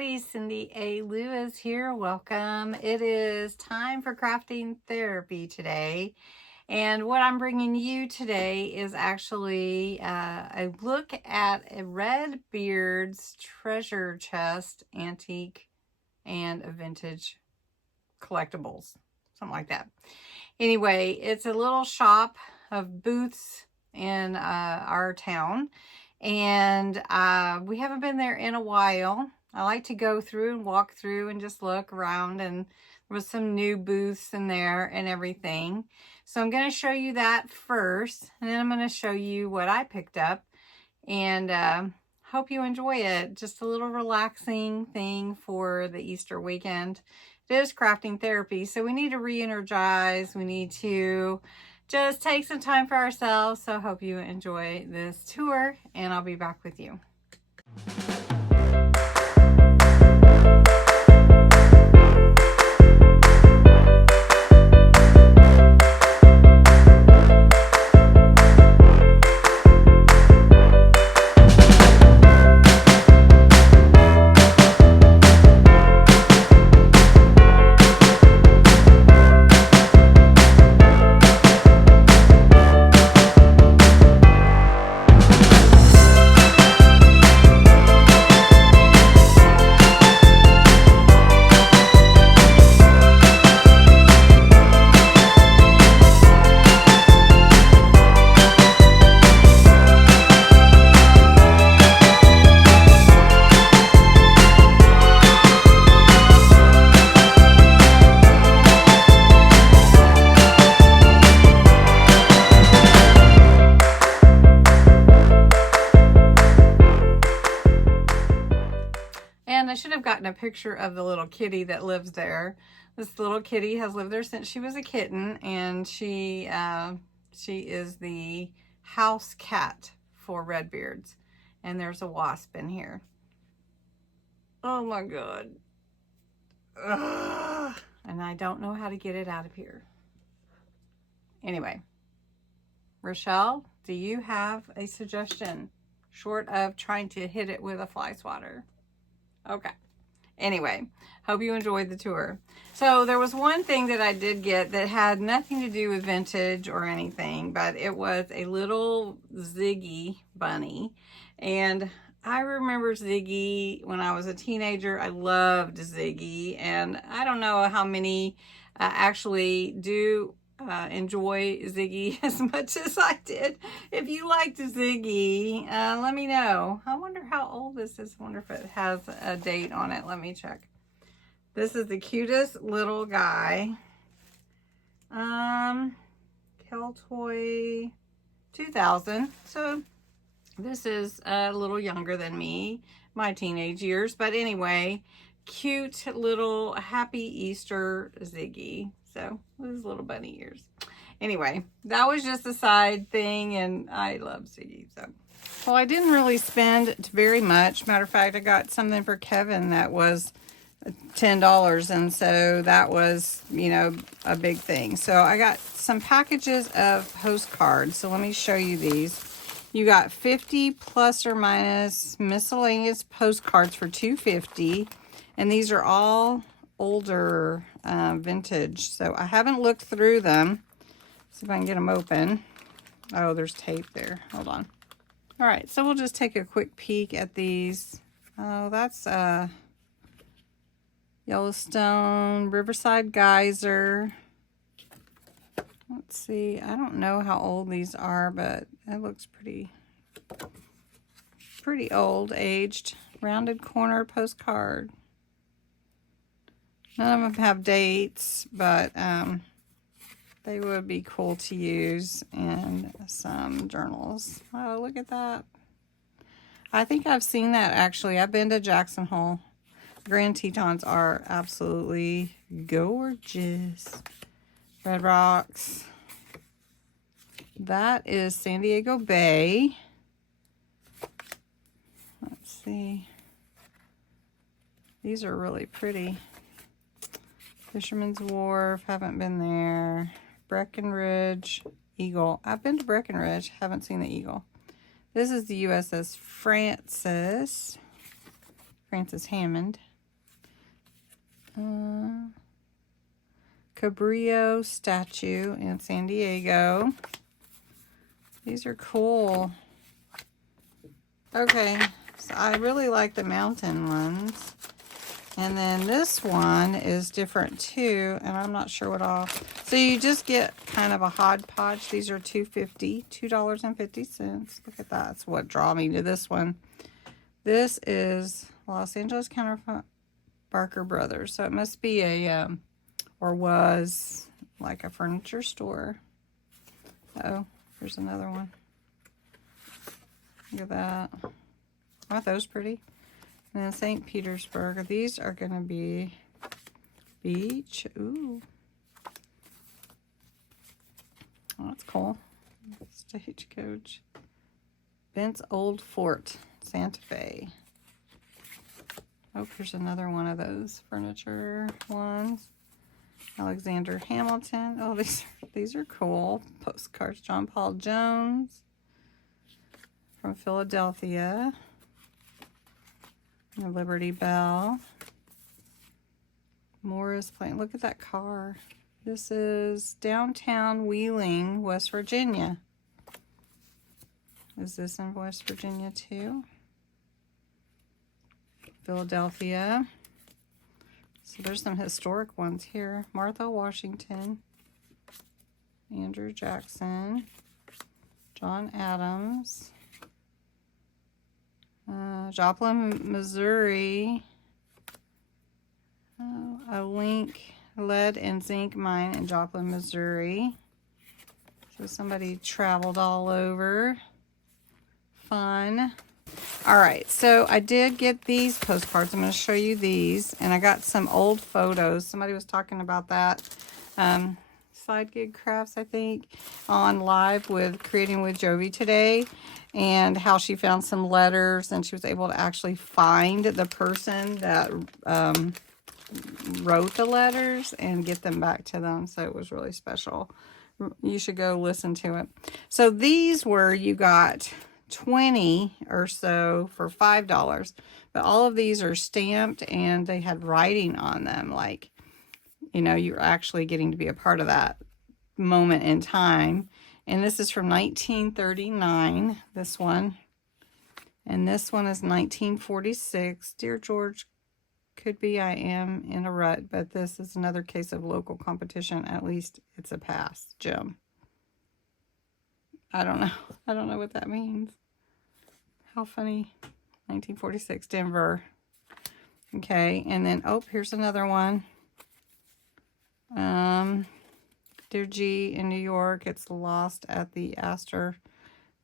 everybody, Cindy A. Lewis here. Welcome. It is time for crafting therapy today. And what I'm bringing you today is actually a look at a Redbeard's treasure chest, antique, and a vintage collectibles, something like that. Anyway, it's a little shop of booths in our town. And we haven't been there in a while. I like to go through and walk through and just look around, and there was some new booths in there and everything. So I'm going to show you that first, and then I'm going to show you what I picked up, and hope you enjoy it. Just a little relaxing thing for the Easter weekend. It is crafting therapy, so we need to re-energize. We need to just take some time for ourselves. So I hope you enjoy this tour, and I'll be back with you. I should have gotten a picture of the little kitty that lives there. This little kitty has lived there since she was a kitten, and she is the house cat for Redbeards. And there's a wasp in here. Oh my God. Ugh. And I don't know how to get it out of here. Anyway, Rochelle, do you have a suggestion short of trying to hit it with a fly swatter? Okay. Anyway, hope you enjoyed the tour. So there was one thing that I did get that had nothing to do with vintage or anything, but it was a little Ziggy bunny. And I remember Ziggy when I was a teenager. I loved Ziggy, and I don't know how many actually do enjoy Ziggy as much as I did. If you liked Ziggy, let me know. I wonder how old this is. I wonder if it has a date on it. Let me check. This is the cutest little guy. Keltoy 2000. So this is a little younger than me, my teenage years. But anyway, cute little happy Easter Ziggy. So his little bunny ears. Anyway, that was just a side thing, and I love Ziggy. So, well, I didn't really spend very much. Matter of fact, I got something for Kevin that was $10, and so that was, you know, a big thing. So I got some packages of postcards. So let me show you these. You got 50 plus or minus miscellaneous postcards for $2.50, and these are all older vintage. So I haven't looked through them. See if I can get them open. Oh, there's tape there. Hold on. All right, so we'll just take a quick peek at these. Oh, that's Yellowstone, Riverside Geyser. Let's see. I don't know how old these are, but it looks pretty old, aged. Rounded corner postcard. None of them have dates, but they would be cool to use in some journals. Oh, look at that. I think I've seen that, actually. I've been to Jackson Hole. Grand Tetons are absolutely gorgeous. Red Rocks. That is San Diego Bay. Let's see. These are really pretty. Fisherman's Wharf, haven't been there. Breckenridge, Eagle. I've been to Breckenridge, haven't seen the Eagle. This is the USS Francis Hammond. Cabrillo statue in San Diego. These are cool. Okay, so I really like the mountain ones. And then this one is different too, and I'm not sure what all. So you just get kind of a hodgepodge. These are $2.50. Look at that. That's what draw me to this one. This is Los Angeles Counterfeit Barker Brothers. So it must be a, or was like a furniture store. Oh, here's another one. Look at that. Aren't those pretty? And then St. Petersburg. These are going to be beach. Ooh. Oh, that's cool. Stagecoach. Bent's Old Fort, Santa Fe. Oh, here's another one of those furniture ones. Alexander Hamilton. Oh, these are cool. Postcards. John Paul Jones from Philadelphia. The Liberty Bell. Morris Plain. Look at that car. This is downtown Wheeling, West Virginia. Is this in West Virginia too? Philadelphia. So there's some historic ones here. Martha Washington. Andrew Jackson. John Adams. Joplin, Missouri. A lead and zinc mine in Joplin, Missouri. So somebody traveled all over. Fun. All right, so I did get these postcards. I'm going to show you these, and I got some old photos. Somebody was talking about that. Side Gig Crafts, I think, on live with Creating with Jovi today, and how she found some letters, and she was able to actually find the person that wrote the letters and get them back to them. So it was really special. You should go listen to it. So these were, you got 20 or so for $5, but all of these are stamped and they had writing on them, like, you know, you're actually getting to be a part of that moment in time. And this is from 1939, this one. And this one is 1946. Dear George, could be I am in a rut, but this is another case of local competition. At least it's a pass, Jim. I don't know. I don't know what that means. How funny. 1946, Denver. Okay, and then, oh, here's another one. Dear G in New York, it's lost at the Astor.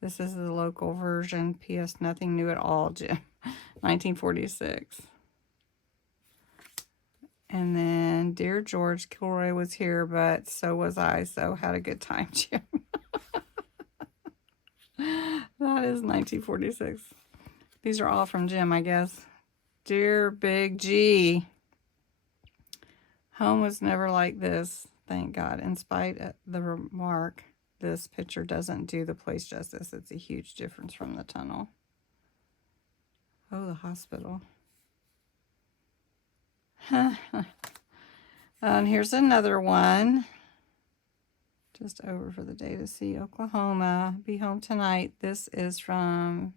This is the local version. P.S. Nothing new at all, Jim. 1946. And then, Dear George, Kilroy was here, but so was I, so had a good time, Jim. That is 1946. These are all from Jim, I guess. Dear Big G, home was never like this, thank God. In spite of the remark, this picture doesn't do the place justice. It's a huge difference from the tunnel. Oh, the hospital. And here's another one. Just over for the day to see Oklahoma. Be home tonight. This is from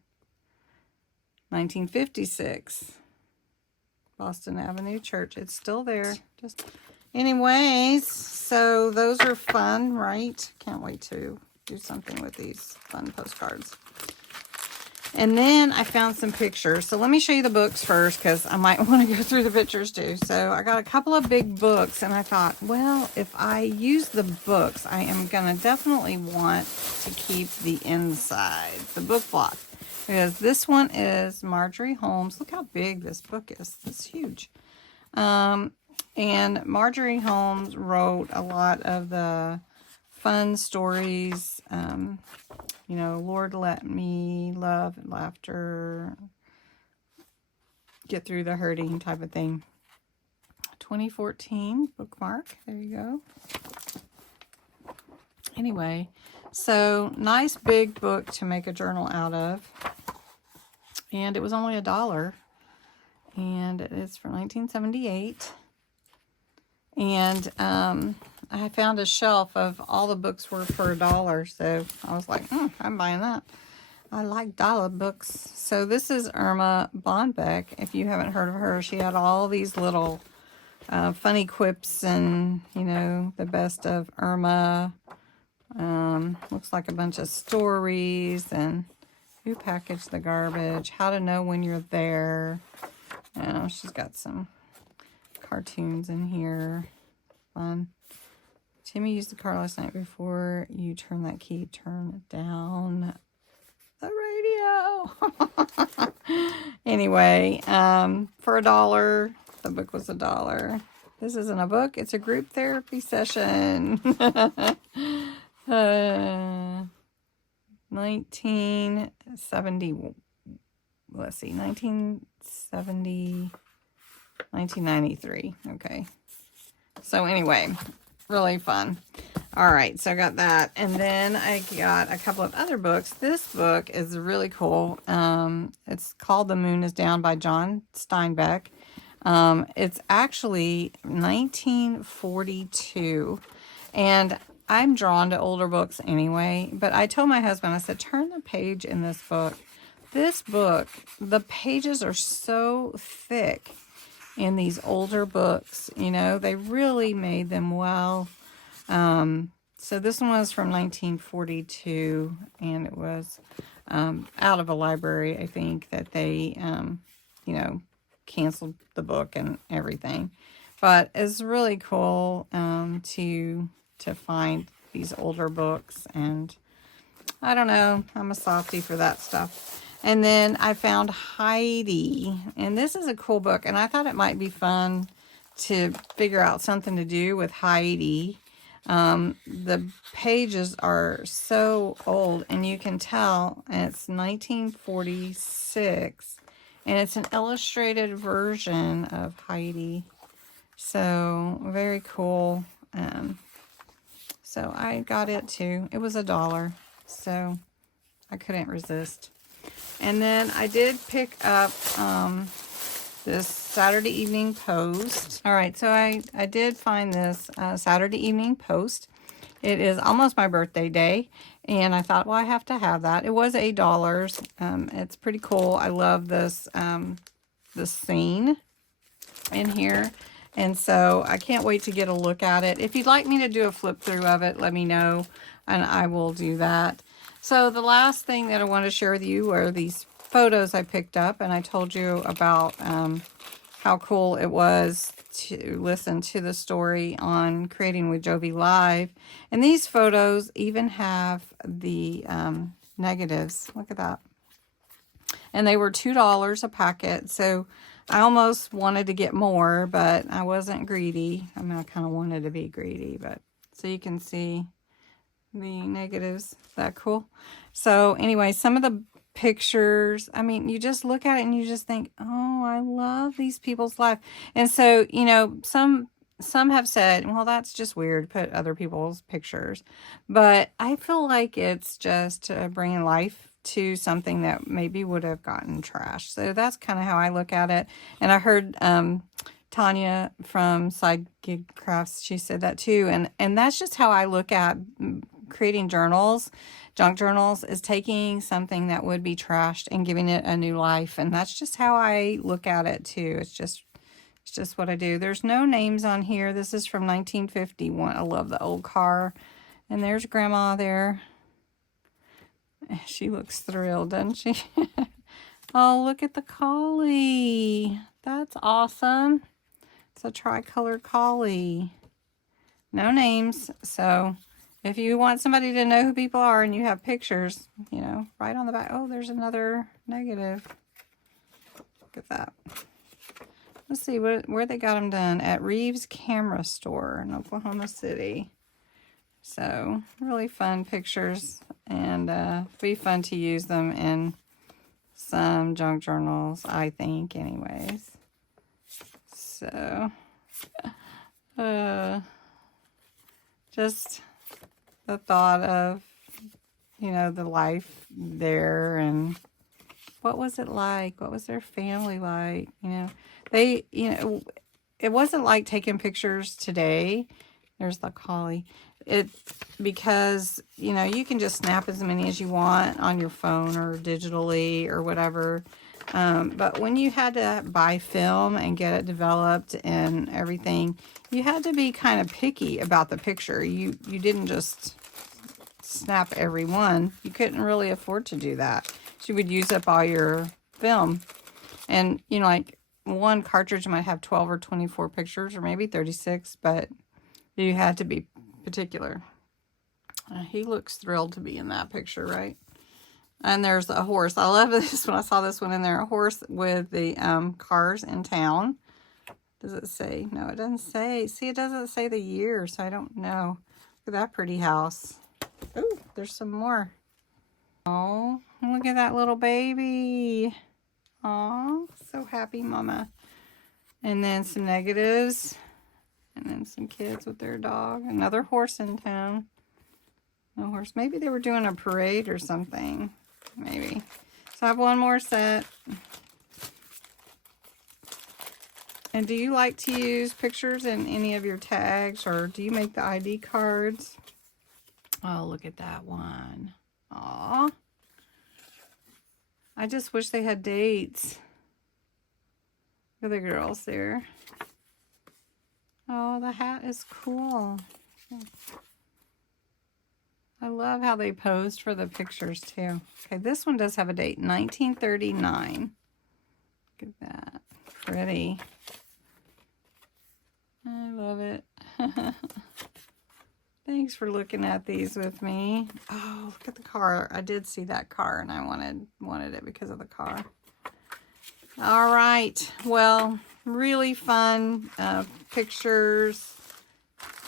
1956. Boston Avenue Church. It's still there. Just anyways, so those are fun, right? Can't wait to do something with these fun postcards. And then I found some pictures. So let me show you the books first, because I might want to go through the pictures too. So I got a couple of big books, and I thought, well, if I use the books, I am going to definitely want to keep the inside, the book block. Because this one is Marjorie Holmes. Look how big this book is. It's huge. And Marjorie Holmes wrote a lot of the fun stories, you know, Lord let me love and laughter, get through the hurting type of thing. 2014 bookmark. There you go. Anyway, so nice big book to make a journal out of. And it was only $1. And it's from 1978. And I found a shelf of all the books were for $1. So I was like, I'm buying that. I like dollar books. So this is Irma Bonbeck. If you haven't heard of her, she had all these little funny quips and, you know, the best of Irma. Looks like a bunch of stories and who packaged the garbage, how to know when you're there. She's got some cartoons in here. Fun. Timmy used the car last night. Before you turn that key, turn down the radio. Anyway, for $1, the book was $1. This isn't a book, it's a group therapy session. 1970, let's see, 1993. Okay. So anyway, really fun. All right, so I got that. And then I got a couple of other books. This book is really cool. It's called The Moon is Down by John Steinbeck. It's actually 1942. And I'm drawn to older books anyway. But I told my husband, I said, turn the page in this book. This book, the pages are so thick in these older books. You know, they really made them well. So this one was from 1942, and it was out of a library, I think, that they, you know, canceled the book and everything. But it's really cool to find these older books, and I don't know, I'm a softie for that stuff. And then I found Heidi, and this is a cool book, and I thought it might be fun to figure out something to do with Heidi. The pages are so old, and you can tell, and it's 1946, and it's an illustrated version of Heidi. So very cool. So I got it too. It was $1, so I couldn't resist. And then I did pick up this Saturday Evening Post. All right, so I did find this Saturday Evening Post. It is almost my birthday day, and I thought, well, I have to have that. It was $8. It's pretty cool. I love this this scene in here, and so I can't wait to get a look at it. If you'd like me to do a flip through of it, let me know, and I will do that. So the last thing that I want to share with you are these photos I picked up, and I told you about how cool it was to listen to the story on Creating with Jovi Live. And these photos even have the negatives. Look at that. And they were $2 a packet, so I almost wanted to get more, but I wasn't greedy. I mean, I kind of wanted to be greedy, but so you can see the negatives. That cool. So anyway, some of the pictures, I mean, you just look at it and you just think, oh, I love these people's life. And so, you know, some have said, well, that's just weird, put other people's pictures, but I feel like it's just bringing life to something that maybe would have gotten trashed. So that's kind of how I look at it. And I heard Tanya from Side Gig Crafts, she said that too. And that's just how I look at creating journals, junk journals, is taking something that would be trashed and giving it a new life. And that's just how I look at it too. It's just what I do. There's no names on here. This is from 1951. I love the old car. And there's Grandma there. She looks thrilled, doesn't she? Oh, look at the collie. That's awesome. It's a tricolored collie. No names. So if you want somebody to know who people are and you have pictures, you know, right on the back. Oh, there's another negative. Look at that. Let's see where they got them done. At Reeves Camera Store in Oklahoma City. So really fun pictures, and be fun to use them in some junk journals, I think, anyways. So just the thought of, you know, the life there, and what was it like? What was their family like? You know, they, you know, it wasn't like taking pictures today. There's the collie. Because, you know, you can just snap as many as you want on your phone or digitally or whatever. But when you had to buy film and get it developed and everything, you had to be kind of picky about the picture. You didn't just snap every one. You couldn't really afford to do that. So you would use up all your film. And, you know, like one cartridge might have 12 or 24 pictures or maybe 36, but you had to be particular. He looks thrilled to be in that picture, right? And there's a horse. I love this when I saw this one in there. A horse with the cars in town. Does it say? No, it doesn't say. See, it doesn't say the year, so I don't know. Look at that pretty house. Oh, there's some more. Oh, look at that little baby. Oh, so happy, mama. And then some negatives. And then some kids with their dog. Another horse in town. No horse. Maybe they were doing a parade or something. Maybe. So I have one more set. And do you like to use pictures in any of your tags, or do you make the ID cards? Oh, look at that one. Aw. I just wish they had dates. Look at the girls there. Oh, the hat is cool. I love how they posed for the pictures too. Okay, this one does have a date, 1939. Look at that. Pretty. I love it. Thanks for looking at these with me. Oh, look at the car. I did see that car and I wanted it because of the car. All right. Well, really fun pictures,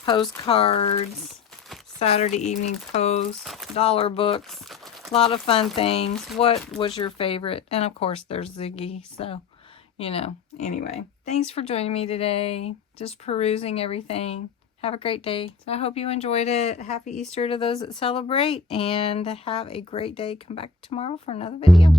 postcards, Saturday evening post, dollar books, a lot of fun things. What was your favorite? And of course there's Ziggy. So, you know, anyway, thanks for joining me today. Just perusing everything. Have a great day. So I hope you enjoyed it. Happy Easter to those that celebrate, and have a great day. Come back tomorrow for another video.